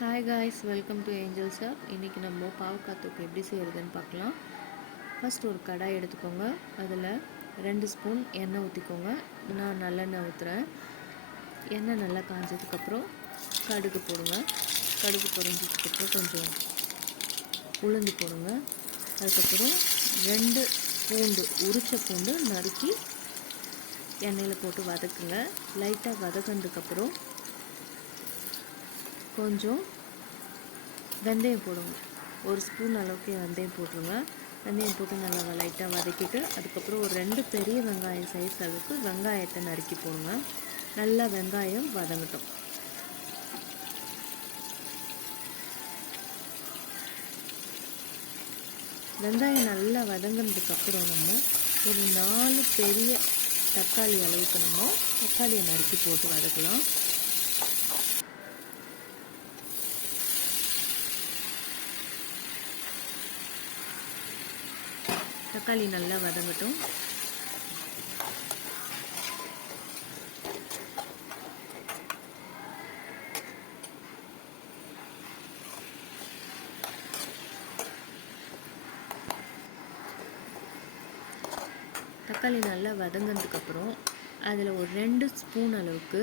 Hi guys, welcome to angel sir. இன்றைக்கி நம்ம பாவக்காய் தொக்கு எப்படி செய்கிறதுன்னு பார்க்கலாம். ஃபஸ்ட் ஒரு கடாய் எடுத்துக்கோங்க. அதில் 2 ஸ்பூன் எண்ணெய் ஊற்றிக்கோங்க. நான் நல்லெண்ணெய் ஊற்றுறேன். எண்ணெய் நல்லா காஞ்சதுக்கப்புறம் கடுகு போடுங்க. கடுகு பொரிஞ்சதுக்கப்புறம் கொஞ்சம் உளுந்து போடுங்க. அதுக்கப்புறம் 2 பூண்டு, உரிச்ச பூண்டு நறுக்கி எண்ணெயில் போட்டு வதக்குங்க. லைட்டாக வதக்கினதுக்கப்புறம் கொஞ்சம் வெந்தயம் போடுங்க. 1 ஸ்பூன் அளவுக்கு வெந்தயம் போட்டுருங்க. வெந்தயம் போட்டு நல்லா லைட்டாக வதக்கிட்டு அதுக்கப்புறம் ஒரு 2 பெரிய வெங்காயம் சைஸ் அளவுக்கு வெங்காயத்தை நறுக்கி போடுங்க. நல்லா வெங்காயம் வதங்கட்டும். வெங்காயம் நல்லா வதங்கினதுக்கப்புறம் நம்ம ஒரு 4 பெரிய தக்காளி அளவுக்கு நம்ம தக்காளியை நறுக்கி போட்டு வதக்கலாம். தக்காளி நல்லா வதங்கட்டும். தக்காளி நல்லா வதங்கினதுக்கப்புறம் அதில் ஒரு 2 ஸ்பூன் அளவுக்கு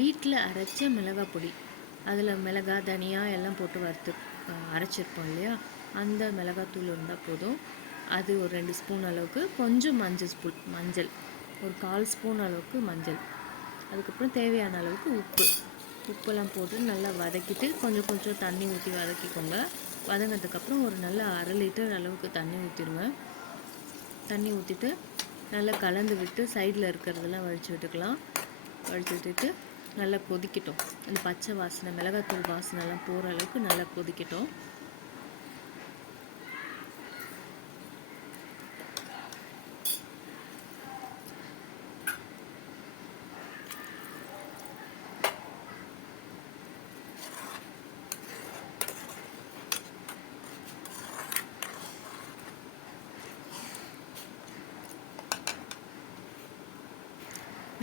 வீட்டில் அரைச்ச மிளகாய் பொடி, அதில் மிளகாய் தனியா எல்லாம் போட்டு வறுத்து அரைச்சிருப்போம் இல்லையா, அந்த மிளகாத்தூள் இருந்தால் போதும். அது ஒரு 2 ஸ்பூன் அளவுக்கு, கொஞ்சம் மஞ்சள் ஒரு 1/4 ஸ்பூன் அளவுக்கு மஞ்சள், அதுக்கப்புறம் தேவையான அளவுக்கு உப்பெல்லாம் போட்டு நல்லா வதக்கிட்டு கொஞ்சம் தண்ணி ஊற்றி வதக்கிக்கோங்க. வதங்கினதுக்கப்புறம் ஒரு நல்ல 1/2 லிட்டர் அளவுக்கு தண்ணி ஊற்றிடுங்க. தண்ணி ஊற்றிட்டு நல்லா கலந்து விட்டு சைடில் இருக்கிறதெல்லாம் வடித்து விட்டுக்கலாம். வடித்து விட்டுட்டு நல்லா கொதிக்கட்டும். அந்த பச்சை வாசனை, மிளகாத்தூள் வாசனைலாம் போகிற அளவுக்கு நல்லா கொதிக்கட்டும்.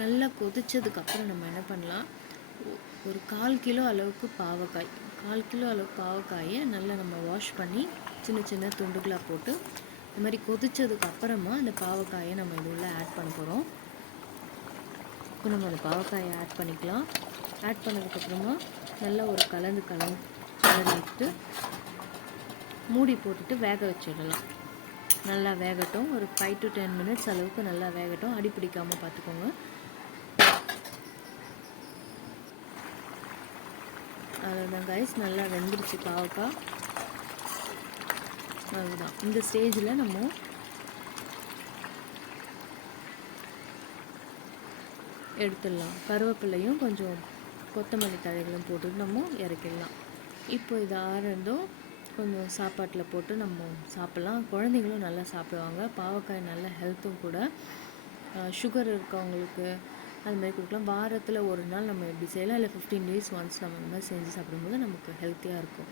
நல்லா கொதித்ததுக்கப்புறம் நம்ம என்ன பண்ணலாம், ஒரு 1/4 கிலோ அளவுக்கு பாவக்காய், 1/4 கிலோ அளவுக்கு பாவக்காயை நல்லா நம்ம வாஷ் பண்ணி சின்ன துண்டுகளாக போட்டு இந்த மாதிரி கொதித்ததுக்கப்புறமா அந்த பாவக்காயை நம்ம இது உள்ள ஆட் பண்ண போகிறோம். இப்போ நம்ம அந்த பாவக்காயை ஆட் பண்ணிக்கலாம். ஆட் பண்ணதுக்கப்புறமா நல்லா ஒரு கலந்துட்டு மூடி போட்டுட்டு வேக வச்சிடலாம். நல்லா வேகட்டும். ஒரு 5 to 10 minutes அளவுக்கு நல்லா வேகட்டும். அடி பிடிக்காமல் பார்த்துக்கோங்க. அவ்வளோதான் கைஸ், நல்லா வெந்துருச்சு பாவக்காய். அதுதான் இந்த ஸ்டேஜில் நம்ம எடுத்துடலாம். கருவேப்பிலையும் கொஞ்சம் கொத்தமல்லி தழைகளும் போட்டு நம்ம இறக்கிடலாம். இப்போ இது ஆறதும் கொஞ்சம் சாப்பாட்டில் போட்டு நம்ம சாப்பிட்லாம். குழந்தைங்களும் நல்லா சாப்பிடுவாங்க. பாவக்காய் நல்ல ஹெல்த்தும் கூட. சுகர் இருக்கவங்களுக்கு அதுமாதிரி கொடுக்கலாம். வாரத்தில் ஒரு நாள் நம்ம எப்படி செய்யலாம், இல்லை 15 days ஒன்ஸ் நம்ம இந்த மாதிரி செஞ்சு சாப்பிடும்போது நமக்கு ஹெல்த்தியாக இருக்கும்.